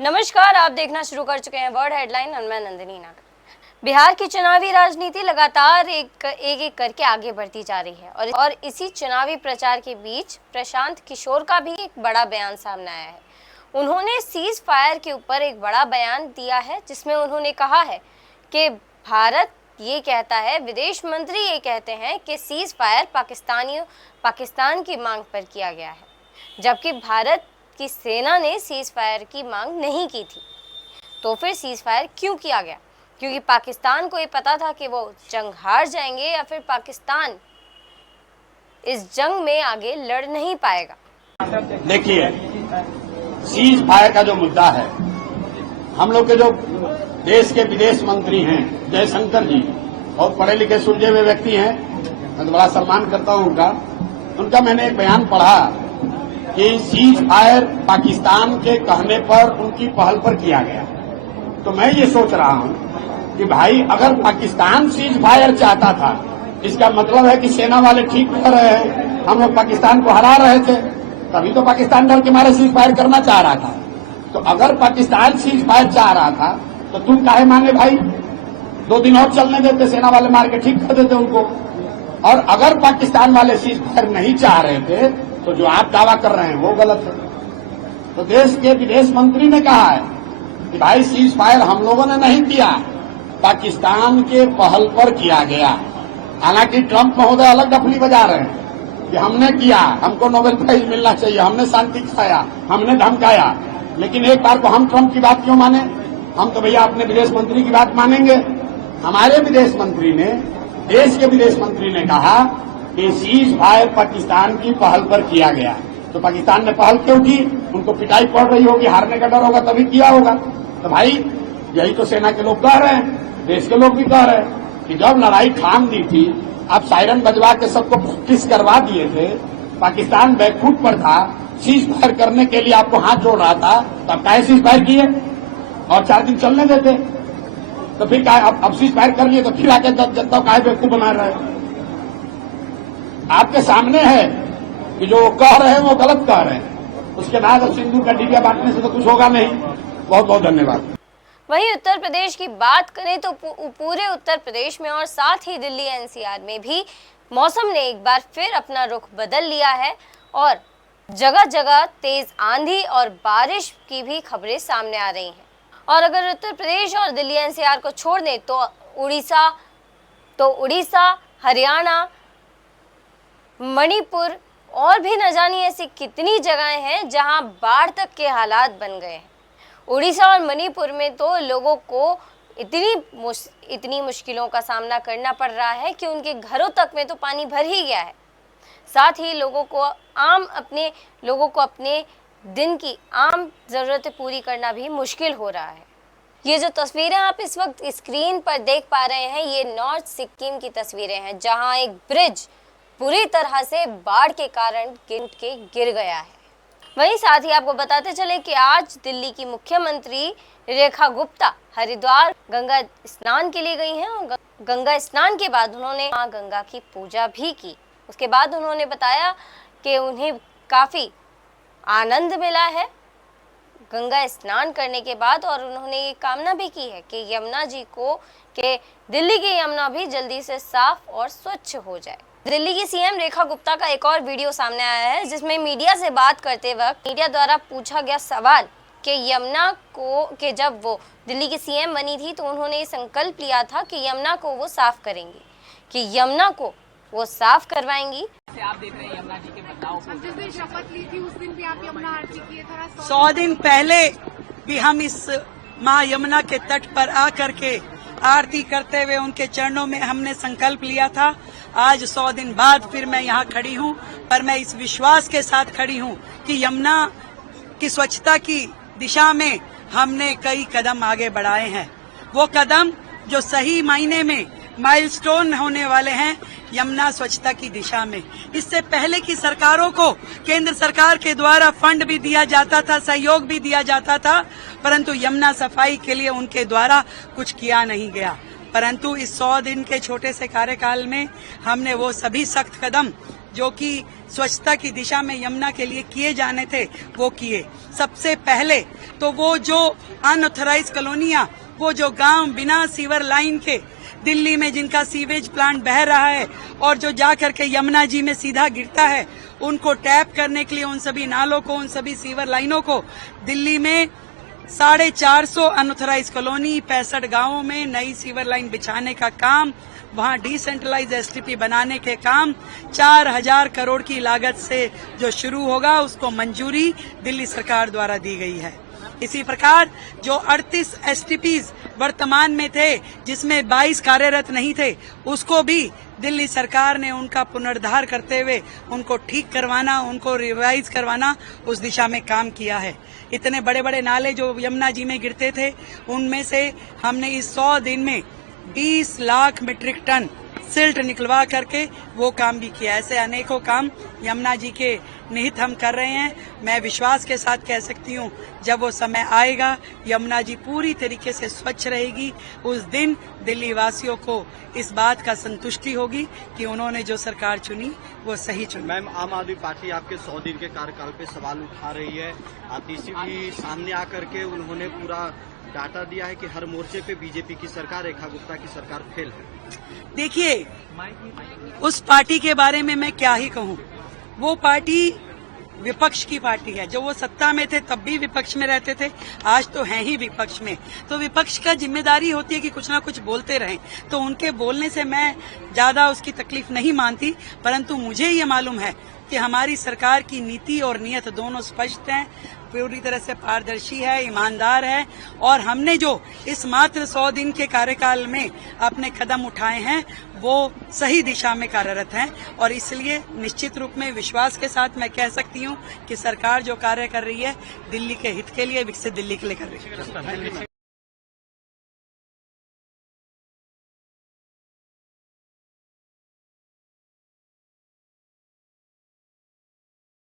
नमस्कार, आप देखना शुरू कर चुके हैं वर्ड हेडलाइन और मैं नंदिनी नागर। बिहार की चुनावी राजनीति लगातार एक करके आगे बढ़ती जा रही है और इसी चुनावी प्रचार के बीच प्रशांत किशोर का भी एक बड़ा बयान सामने आया है। उन्होंने सीज फायर के ऊपर एक बड़ा बयान दिया है, जिसमें उन्होंने कहा है कि भारत ये कहता है, विदेश मंत्री ये कहते हैं कि सीज फायर पाकिस्तान की मांग पर किया गया है, जबकि भारत की सेना ने सीज फायर की मांग नहीं की थी। तो फिर सीज फायर क्यों किया गया? क्योंकि पाकिस्तान को ये पता था कि वो जंग हार जाएंगे या फिर पाकिस्तान इस जंग में आगे लड़ नहीं पाएगा। देखिए, सीज फायर का जो मुद्दा है, हम लोग के जो देश के विदेश मंत्री हैं जयशंकर जी, बहुत पढ़े लिखे सुलझे हुए व्यक्ति हैं, मैं तो बड़ा सम्मान करता हूं उनका मैंने एक बयान पढ़ा कि सीज फायर पाकिस्तान के कहने पर, उनकी पहल पर किया गया। तो मैं ये सोच रहा हूं कि भाई, अगर पाकिस्तान सीज फायर चाहता था, इसका मतलब है कि सेना वाले ठीक कर रहे हैं, हम लोग पाकिस्तान को हरा रहे थे, तभी तो पाकिस्तान डर के मारे सीज फायर करना चाह रहा था। तो अगर पाकिस्तान सीज फायर चाह रहा था तो तुम काहे मांगे भाई? 2 दिन और चलने देते, सेना वाले मार के ठीक कर देते उनको। और अगर पाकिस्तान वाले सीज फायर नहीं चाह रहे थे तो जो आप दावा कर रहे हैं वो गलत है। तो देश के विदेश मंत्री ने कहा है कि भाई, सीज फायर हम लोगों ने नहीं किया, पाकिस्तान के पहल पर किया गया। हालांकि ट्रंप महोदय अलग डफली बजा रहे हैं कि हमने किया, हमको नोबेल प्राइज मिलना चाहिए, हमने शांति खाया, हमने धमकाया। लेकिन एक बार को हम ट्रंप की बात क्यों माने? हम तो भैया अपने विदेश मंत्री की बात मानेंगे। हमारे विदेश मंत्री ने, देश के विदेश मंत्री ने कहा कि सीज फायर पाकिस्तान की पहल पर किया गया। तो पाकिस्तान ने पहल क्यों की? उनको पिटाई पड़ रही होगी, हारने का डर होगा, तभी किया होगा। तो भाई, यही तो सेना के लोग कह रहे हैं, देश के लोग भी कह रहे हैं कि जब लड़ाई थाम दी थी, आप सायरन बजवा के सबको प्रैक्टिस करवा दिए थे, पाकिस्तान बैकफुट पर था, सीज फायर करने के लिए आपको हाथ जोड़ रहा था, तो आप काहे सीज फायर किए और 4 दिन चलने देते? तो फिर अब सीज फायर कर लिए तो फिर आके जनता काहे बेवकूफ बना रहे हैं? आपके सामने है कि जो कह रहे हैं वो गलत कह रहे हैं। उसके बाद अब सिंधु का डिबिया बांटने से तो कुछ होगा नहीं। बहुत बहुत धन्यवाद। वहीं उत्तर प्रदेश की बात करें तो पूरे उत्तर प्रदेश में और साथ ही दिल्ली एनसीआर में भी मौसम ने एक बार फिर अपना रुख बदल लिया है और जगह जगह तेज आंधी और बारिश की भी खबरें सामने आ रही हैं। और अगर उत्तर प्रदेश और दिल्ली एनसीआर को छोड़ दें तो उड़ीसा, हरियाणा, मणिपुर और भी न जानी ऐसी कितनी जगहें हैं जहां बाढ़ तक के हालात बन गए हैं। उड़ीसा और मणिपुर में तो लोगों को इतनी मुश्किलों का सामना करना पड़ रहा है कि उनके घरों तक में तो पानी भर ही गया है। साथ ही लोगों को अपने दिन की आम ज़रूरतें पूरी करना भी मुश्किल हो रहा है। ये जो तस्वीरें आप इस वक्त स्क्रीन पर देख पा रहे हैं, ये नॉर्थ सिक्किम की तस्वीरें हैं, जहां एक ब्रिज पूरी तरह से बाढ़ के कारण गिर गया है। वहीं साथ ही आपको बताते चले कि आज दिल्ली की मुख्यमंत्री रेखा गुप्ता हरिद्वार गंगा स्नान के लिए गई हैं और गंगा स्नान के बाद उन्होंने मां गंगा की पूजा भी की। उसके बाद उन्होंने बताया कि उन्हें काफ़ी आनंद मिला है गंगा स्नान करने के बाद, और उन्होंने ये कामना भी की है कि दिल्ली की यमुना भी जल्दी से साफ और स्वच्छ हो जाए। दिल्ली की सीएम रेखा गुप्ता का एक और वीडियो सामने आया है, जिसमें मीडिया से बात करते वक्त मीडिया द्वारा पूछा गया सवाल कि जब वो दिल्ली की सीएम बनी थी तो उन्होंने ये संकल्प लिया था कि यमुना को वो साफ करेंगी, कि यमुना को वो साफ करवाएंगी। आप देख रहे हैं यमुना जी के बदलाव को। जिस दिन शपथ ली थी उस दिन भी आप यमुना आरती किए, थोड़ा 100 दिन पहले भी हम इस माँ यमुना के तट पर आकर के आरती करते हुए उनके चरणों में हमने संकल्प लिया था। आज 100 दिन बाद फिर मैं यहाँ खड़ी हूँ, पर मैं इस विश्वास के साथ खड़ी हूँ कि यमुना की स्वच्छता की दिशा में हमने कई कदम आगे बढ़ाए हैं। वो कदम जो सही मायने में माइलस्टोन होने वाले हैं यमुना स्वच्छता की दिशा में। इससे पहले की सरकारों को केंद्र सरकार के द्वारा फंड भी दिया जाता था, सहयोग भी दिया जाता था, परंतु यमुना सफाई के लिए उनके द्वारा कुछ किया नहीं गया। परंतु इस 100 दिन के छोटे से कार्यकाल में हमने वो सभी सख्त कदम जो कि स्वच्छता की दिशा में यमुना के लिए किए जाने थे वो किए। सबसे पहले तो वो जो अनऑथराइज कॉलोनियां, वो जो गांव बिना सीवर लाइन के दिल्ली में जिनका सीवेज प्लांट बह रहा है और जो जा करके यमुना जी में सीधा गिरता है, उनको टैप करने के लिए उन सभी नालों को, उन सभी सीवर लाइनों को दिल्ली में 450 अनऑथराइज कॉलोनी 65 गांवों में नई सीवर लाइन बिछाने का काम, वहां डिसेंट्रलाइज एसटीपी बनाने के काम 4000 करोड़ की लागत से जो शुरू होगा, उसको मंजूरी दिल्ली सरकार द्वारा दी गई है। इसी प्रकार जो 38 एसटीपीज वर्तमान में थे, जिसमें 22 कार्यरत नहीं थे, उसको भी दिल्ली सरकार ने उनका पुनरुद्धार करते हुए उनको ठीक करवाना, उनको रिवाइज करवाना, उस दिशा में काम किया है। इतने बड़े बड़े नाले जो यमुना जी में गिरते थे, उनमें से हमने इस 100 दिन में 20 लाख मीट्रिक टन सिल्ट निकलवा करके वो काम भी किया। ऐसे अनेकों काम यमुना जी के निहित हम कर रहे हैं। मैं विश्वास के साथ कह सकती हूँ, जब वो समय आएगा यमुना जी पूरी तरीके से स्वच्छ रहेगी, उस दिन दिल्ली वासियों को इस बात का संतुष्टि होगी कि उन्होंने जो सरकार चुनी वो सही चुनी। मैम, आम आदमी पार्टी आपके 100 दिन के कार्यकाल पे सवाल उठा रही है। आतिशी सामने आकर के उन्होंने पूरा डाटा दिया है कि हर मोर्चे पे बीजेपी की सरकार, रेखा गुप्ता की सरकार फेल है। देखिए, उस पार्टी के बारे में मैं क्या ही कहूँ। वो पार्टी विपक्ष की पार्टी है। जो वो सत्ता में थे तब भी विपक्ष में रहते थे, आज तो हैं ही विपक्ष में। तो विपक्ष का जिम्मेदारी होती है कि कुछ ना कुछ बोलते रहें। तो उनके बोलने से मैं ज्यादा उसकी तकलीफ नहीं मानती, परंतु मुझे ये मालूम है कि हमारी सरकार की नीति और नीयत दोनों स्पष्ट हैं, पूरी तरह से पारदर्शी है, ईमानदार है, और हमने जो इस मात्र 100 दिन के कार्यकाल में अपने कदम उठाए हैं वो सही दिशा में कार्यरत हैं। और इसलिए निश्चित रूप में विश्वास के साथ मैं कह सकती हूँ कि सरकार जो कार्य कर रही है दिल्ली के हित के लिए, विकसित दिल्ली के लिए कर रही है।